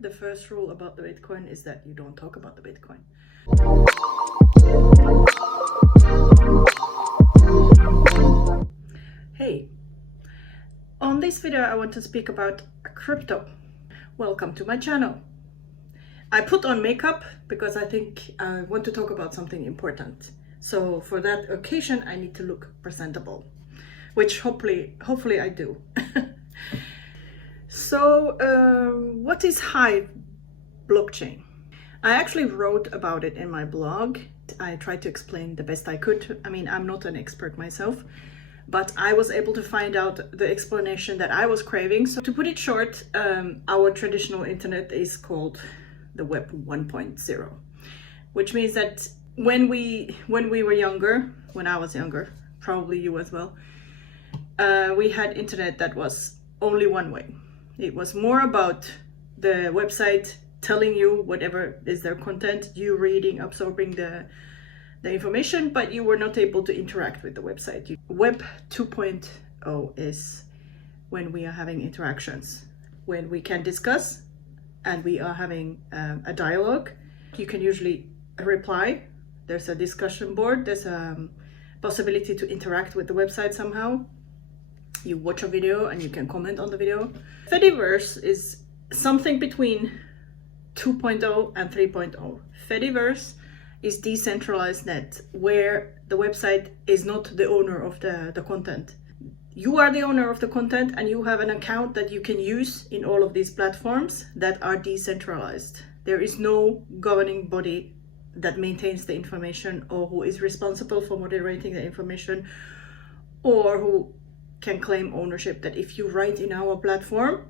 The first rule about the Bitcoin is that you don't talk about the Bitcoin. Hey, on this video I want to speak about crypto. Welcome to my channel. I put on makeup because I think I want to talk about something important. So for that occasion I need to look presentable, which hopefully I do. So what is Hive blockchain? I actually wrote about it in my blog. I tried to explain the best I could. I mean, I'm not an expert myself, but I was able to find out the explanation that I was craving. So to put it short, our traditional internet is called the Web 1.0, which means that when we were younger, when I was younger, probably you as well, we had internet that was only one way. It was more about the website telling you whatever is their content, you reading, absorbing the information, but you were not able to interact with the website. Web 2.0 is when we are having interactions, when we can discuss and we are having a dialogue. You can usually reply. There's a discussion board. There's a possibility to interact with the website somehow. You watch a video and you can comment on the video. Fediverse is something between 2.0 and 3.0. Fediverse is decentralized net, where the website is not the owner of the content. You are the owner of the content and you have an account that you can use in all of these platforms that are decentralized. There is no governing body that maintains the information or who is responsible for moderating the information or who can claim ownership that if you write in our platform,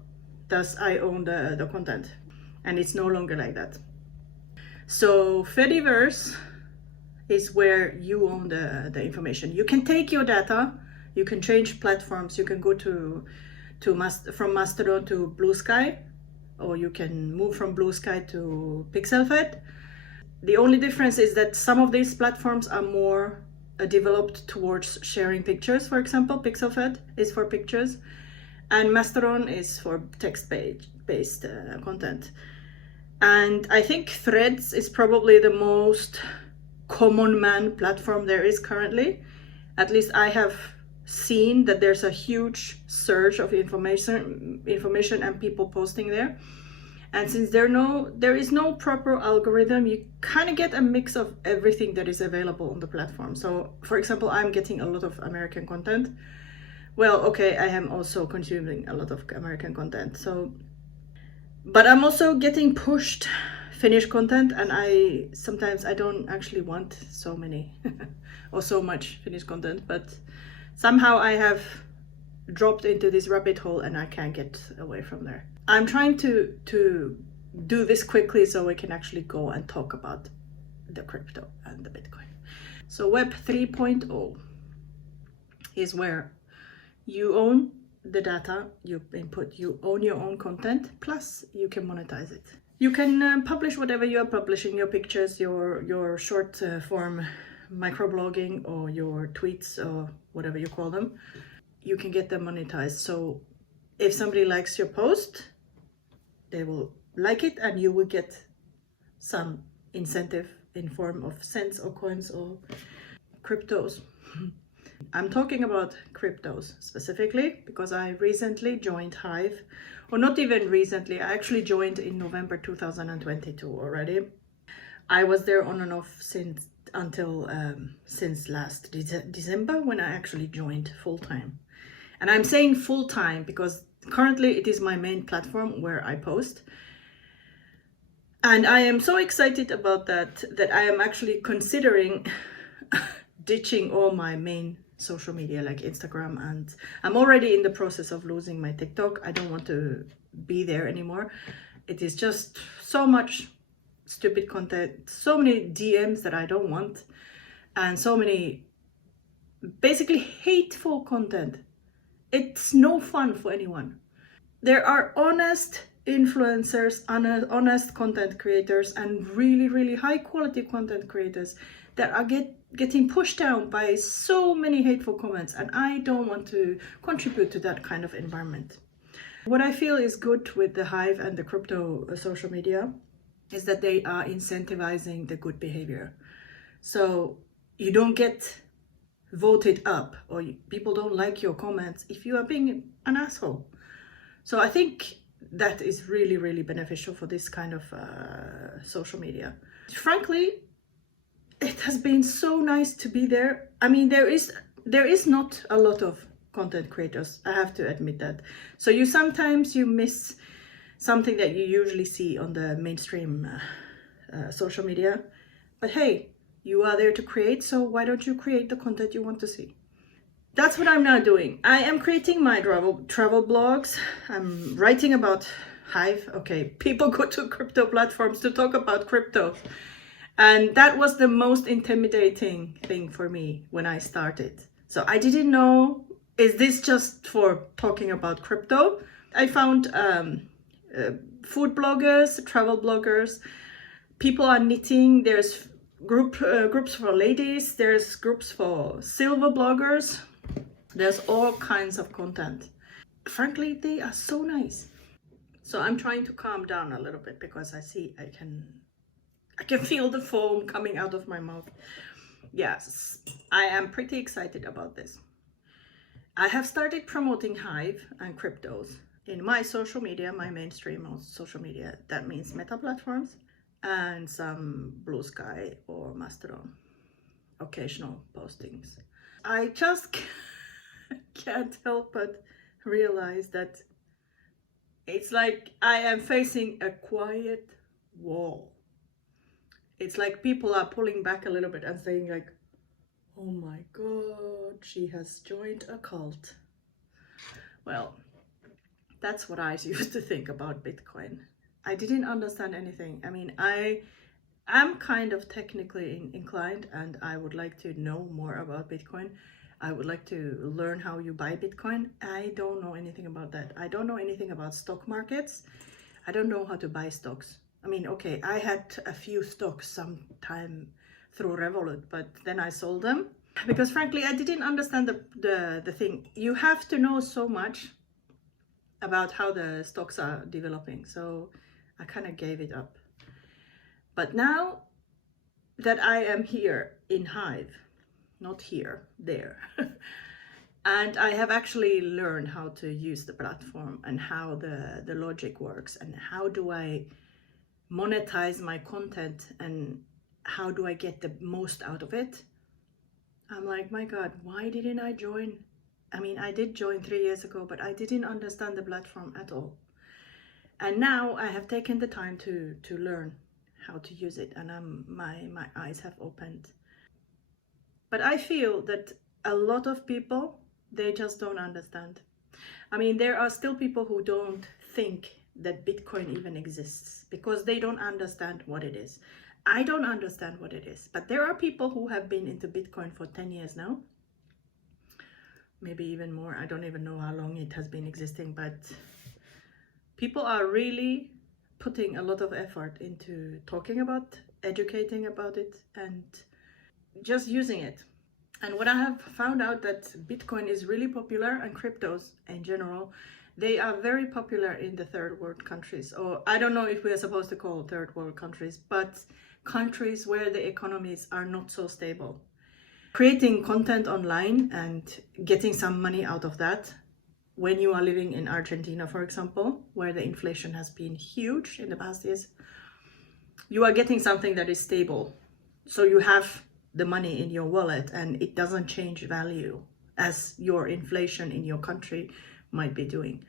thus I own the content. And it's no longer like that. So Fediverse is where you own the information. You can take your data, you can change platforms, you can go from Mastodon to BlueSky, or you can move from BlueSky to Pixelfed. The only difference is that some of these platforms are more developed towards sharing pictures. For example, Pixelfed is for pictures and Mastodon is for text-based content. And I think Threads is probably the most common man platform there is currently. At least I have seen that there's a huge surge of information and people posting there. And since there is no proper algorithm, you kind of get a mix of everything that is available on the platform. So for example, I'm getting a lot of American content. Well, okay, I am also consuming a lot of American content. But I'm also getting pushed Finnish content, and sometimes I don't actually want so many or so much Finnish content, but somehow I have dropped into this rabbit hole and I can't get away from there. I'm trying to do this quickly so we can actually go and talk about the crypto and the Bitcoin. So Web 3.0 is where you own the data you input, you own your own content, plus you can monetize it. You can publish whatever you are publishing, your pictures, your short form microblogging or your tweets or whatever you call them. You can get them monetized. So if somebody likes your post, they will like it and you will get some incentive in form of cents or coins or cryptos. I'm talking about cryptos specifically because I recently joined Hive, or not even recently, I actually joined in November 2022 already. I was there on and off since last December when I actually joined full-time. And I'm saying full-time because currently it is my main platform where I post. And I am so excited about that I am actually considering ditching all my main social media like Instagram, and I'm already in the process of losing my TikTok. I don't want to be there anymore. It is just so much stupid content, so many DMs that I don't want, and so many basically hateful content. It's no fun for anyone. There are honest influencers, honest content creators, and really high quality content creators that are getting pushed down by so many hateful comments, and I don't want to contribute to that kind of environment. What I feel is good with the Hive and the crypto social media is that they are incentivizing the good behavior. So you don't get voted up, or people don't like your comments if you are being an asshole. So I think that is really, really beneficial for this kind of social media. Frankly, it has been so nice to be there. I mean, there is not a lot of content creators, I have to admit that. So sometimes you miss something that you usually see on the mainstream social media. But hey, you are there to create, so why don't you create the content you want to see? That's what I'm now doing. I am creating my travel blogs. I'm writing about Hive. Okay, people go to crypto platforms to talk about crypto. And that was the most intimidating thing for me when I started. So I didn't know, is this just for talking about crypto? I found food bloggers, travel bloggers, people are knitting, there's groups for ladies, there's groups for silver bloggers, there's all kinds of content. Frankly, they are so nice. So I'm trying to calm down a little bit because I can feel the foam coming out of my mouth. Yes, I am pretty excited about this. I have started promoting Hive and cryptos in my social media, my mainstream social media. That means Meta platforms and some BlueSky or Mastodon, occasional postings. I just can't help but realize that it's like I am facing a quiet wall. It's like people are pulling back a little bit and saying like, oh my God, she has joined a cult. Well, that's what I used to think about Bitcoin. I didn't understand anything. I mean, I'm kind of technically inclined and I would like to know more about Bitcoin. I would like to learn how you buy Bitcoin. I don't know anything about that. I don't know anything about stock markets. I don't know how to buy stocks. I mean, okay, I had a few stocks sometime through Revolut, but then I sold them because frankly, I didn't understand the thing. You have to know so much about how the stocks are developing. So I kind of gave it up. But now that I am here in Hive, not here, there, and I have actually learned how to use the platform and how the logic works and how do I monetize my content and how do I get the most out of it. I'm like, my God, why didn't I join? I mean, I did join 3 years ago, but I didn't understand the platform at all. And now I have taken the time to learn how to use it, and my eyes have opened. But I feel that a lot of people, they just don't understand. I mean, there are still people who don't think that Bitcoin even exists because they don't understand what it is. I don't understand what it is, but there are people who have been into Bitcoin for 10 years now, maybe even more. I don't even know how long it has been existing, but people are really putting a lot of effort into talking about, educating about it, and just using it. And what I have found out that Bitcoin is really popular, and cryptos in general, they are very popular in the third world countries, or I don't know if we are supposed to call third world countries, but countries where the economies are not so stable. Creating content online and getting some money out of that, when you are living in Argentina, for example, where the inflation has been huge in the past years, you are getting something that is stable. So you have the money in your wallet and it doesn't change value as your inflation in your country might be doing.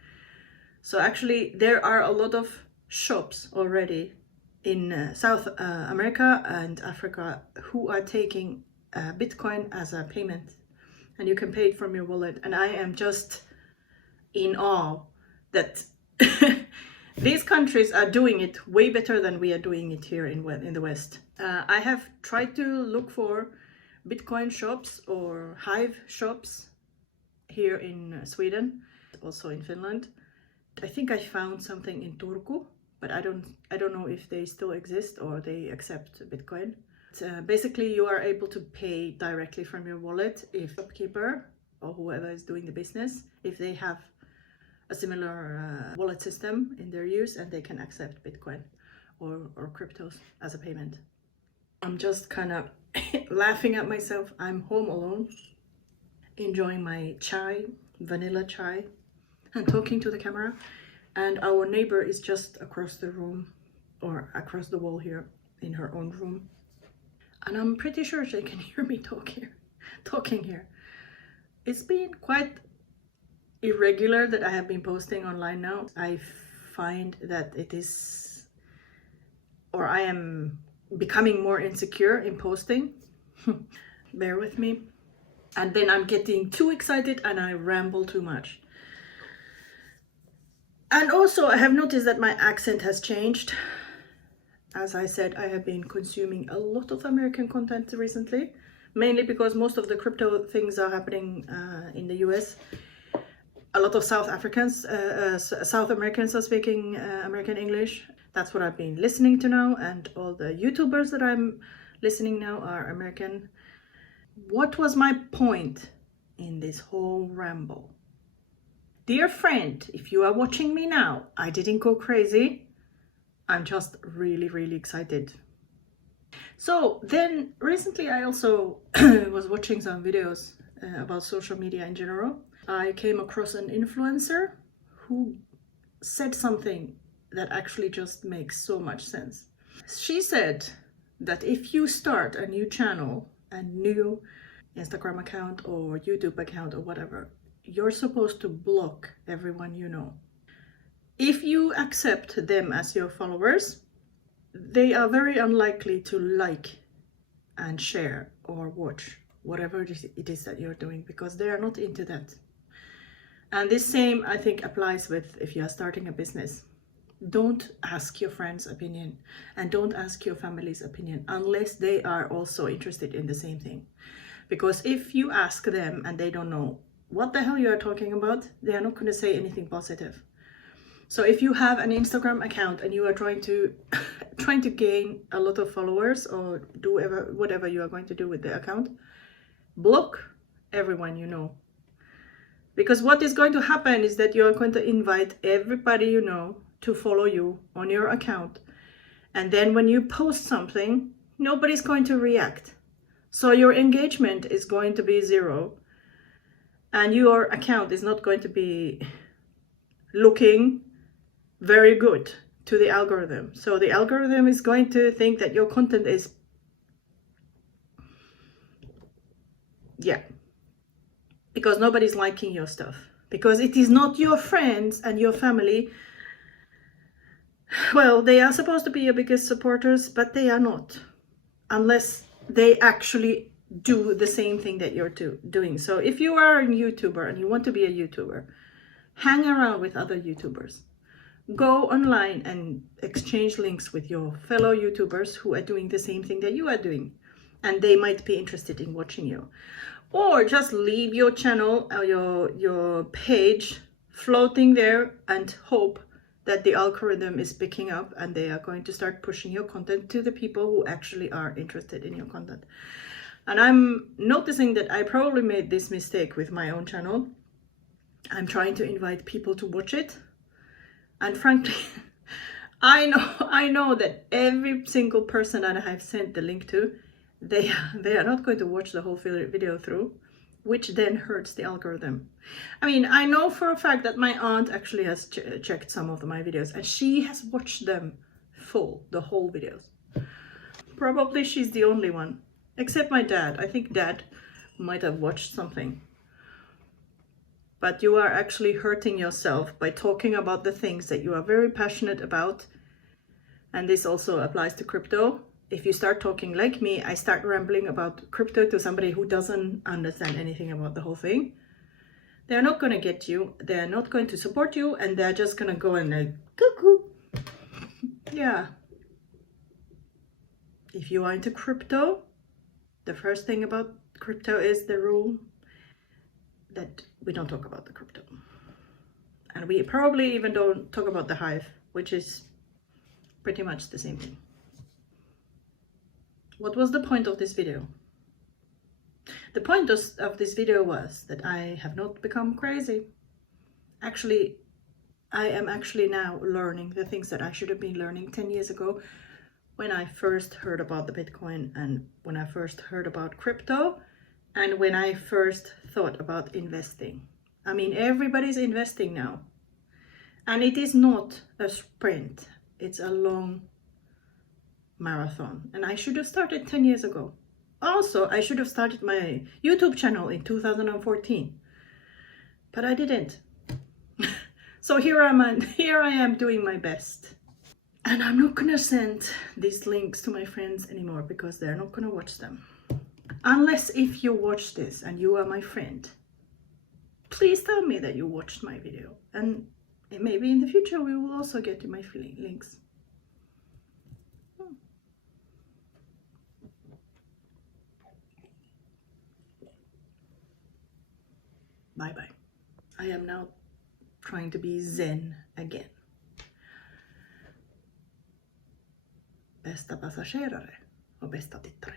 So actually there are a lot of shops already in South America and Africa who are taking Bitcoin as a payment, and you can pay it from your wallet. And I am just in awe that these countries are doing it way better than we are doing it here in the West. I have tried to look for Bitcoin shops or Hive shops here in Sweden, also in Finland. I think I found something in Turku, but I don't know if they still exist or they accept Bitcoin. Basically, you are able to pay directly from your wallet if shopkeeper or whoever is doing the business, if they have a similar wallet system in their use, and they can accept Bitcoin or cryptos as a payment. I'm just kind of laughing at myself. I'm home alone, enjoying my chai, vanilla chai, and talking to the camera. And our neighbor is just across the room, or across the wall here, in her own room. And I'm pretty sure she can hear me talking here. It's been quite irregular that I have been posting online now. I find that it is, or I am becoming more insecure in posting. Bear with me. And then I'm getting too excited and I ramble too much. And also I have noticed that my accent has changed. As I said, I have been consuming a lot of American content recently, mainly because most of the crypto things are happening in the US. A lot of South Americans are speaking American English. That's what I've been listening to now, and all the YouTubers that I'm listening now are American. What was my point in this whole ramble? Dear friend, if you are watching me now, I didn't go crazy. I'm just really excited. So then recently I also was watching some videos about social media in general. I came across an influencer who said something that actually just makes so much sense. She said that if you start a new channel, a new Instagram account or YouTube account or whatever, you're supposed to block everyone you know. If you accept them as your followers, they are very unlikely to like and share or watch whatever it is that you're doing, because they are not into that. And this same, I think, applies with if you are starting a business. Don't ask your friends' opinion and don't ask your family's opinion unless they are also interested in the same thing. Because if you ask them and they don't know what the hell you are talking about, they are not going to say anything positive. So if you have an Instagram account and you are trying to gain a lot of followers or do whatever you are going to do with the account, block everyone you know. Because what is going to happen is that you are going to invite everybody you know to follow you on your account. And then when you post something, nobody's going to react. So your engagement is going to be 0. And your account is not going to be looking very good to the algorithm. So the algorithm is going to think that your content is, because nobody's liking your stuff. Because it is not your friends and your family. Well, they are supposed to be your biggest supporters, but they are not. Unless they actually do the same thing that you're doing. So if you are a YouTuber and you want to be a YouTuber, hang around with other YouTubers. Go online and exchange links with your fellow YouTubers who are doing the same thing that you are doing. And they might be interested in watching you. Or just leave your channel or your page floating there and hope that the algorithm is picking up and they are going to start pushing your content to the people who actually are interested in your content. And I'm noticing that I probably made this mistake with my own channel. I'm trying to invite people to watch it. And frankly, I know that every single person that I have sent the link to, they are not going to watch the whole video through, which then hurts the algorithm. I mean, I know for a fact that my aunt actually has checked some of my videos and she has watched them full, the whole videos. Probably she's the only one, except my dad. I think dad might have watched something. But you are actually hurting yourself by talking about the things that you are very passionate about. And this also applies to crypto. If you start talking like me, I start rambling about crypto to somebody who doesn't understand anything about the whole thing. They're not going to get you. They're not going to support you. And they're just going to go and like, cuckoo. Yeah. If you are into crypto, the first thing about crypto is the rule that we don't talk about the crypto. And we probably even don't talk about the Hive, which is pretty much the same thing. What was the point of this video? The point of this video was that I have not become crazy. Actually, I am actually now learning the things that I should have been learning 10 years ago when I first heard about the Bitcoin and when I first heard about crypto and when I first thought about investing. I mean, everybody's investing now. And it is not a sprint, it's a long marathon. And I should have started 10 years ago. Also, I should have started my YouTube channel in 2014, but I didn't. So here I am doing my best. And I'm not gonna send these links to my friends anymore because they're not gonna watch them. Unless if you watch this and you are my friend, please tell me that you watched my video. And maybe in the future we will also get to my links. Bye bye. I am now trying to be zen again. Bästa passagerare och bästa tittare.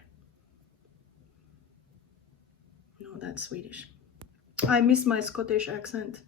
No, that's Swedish. I miss my Scottish accent.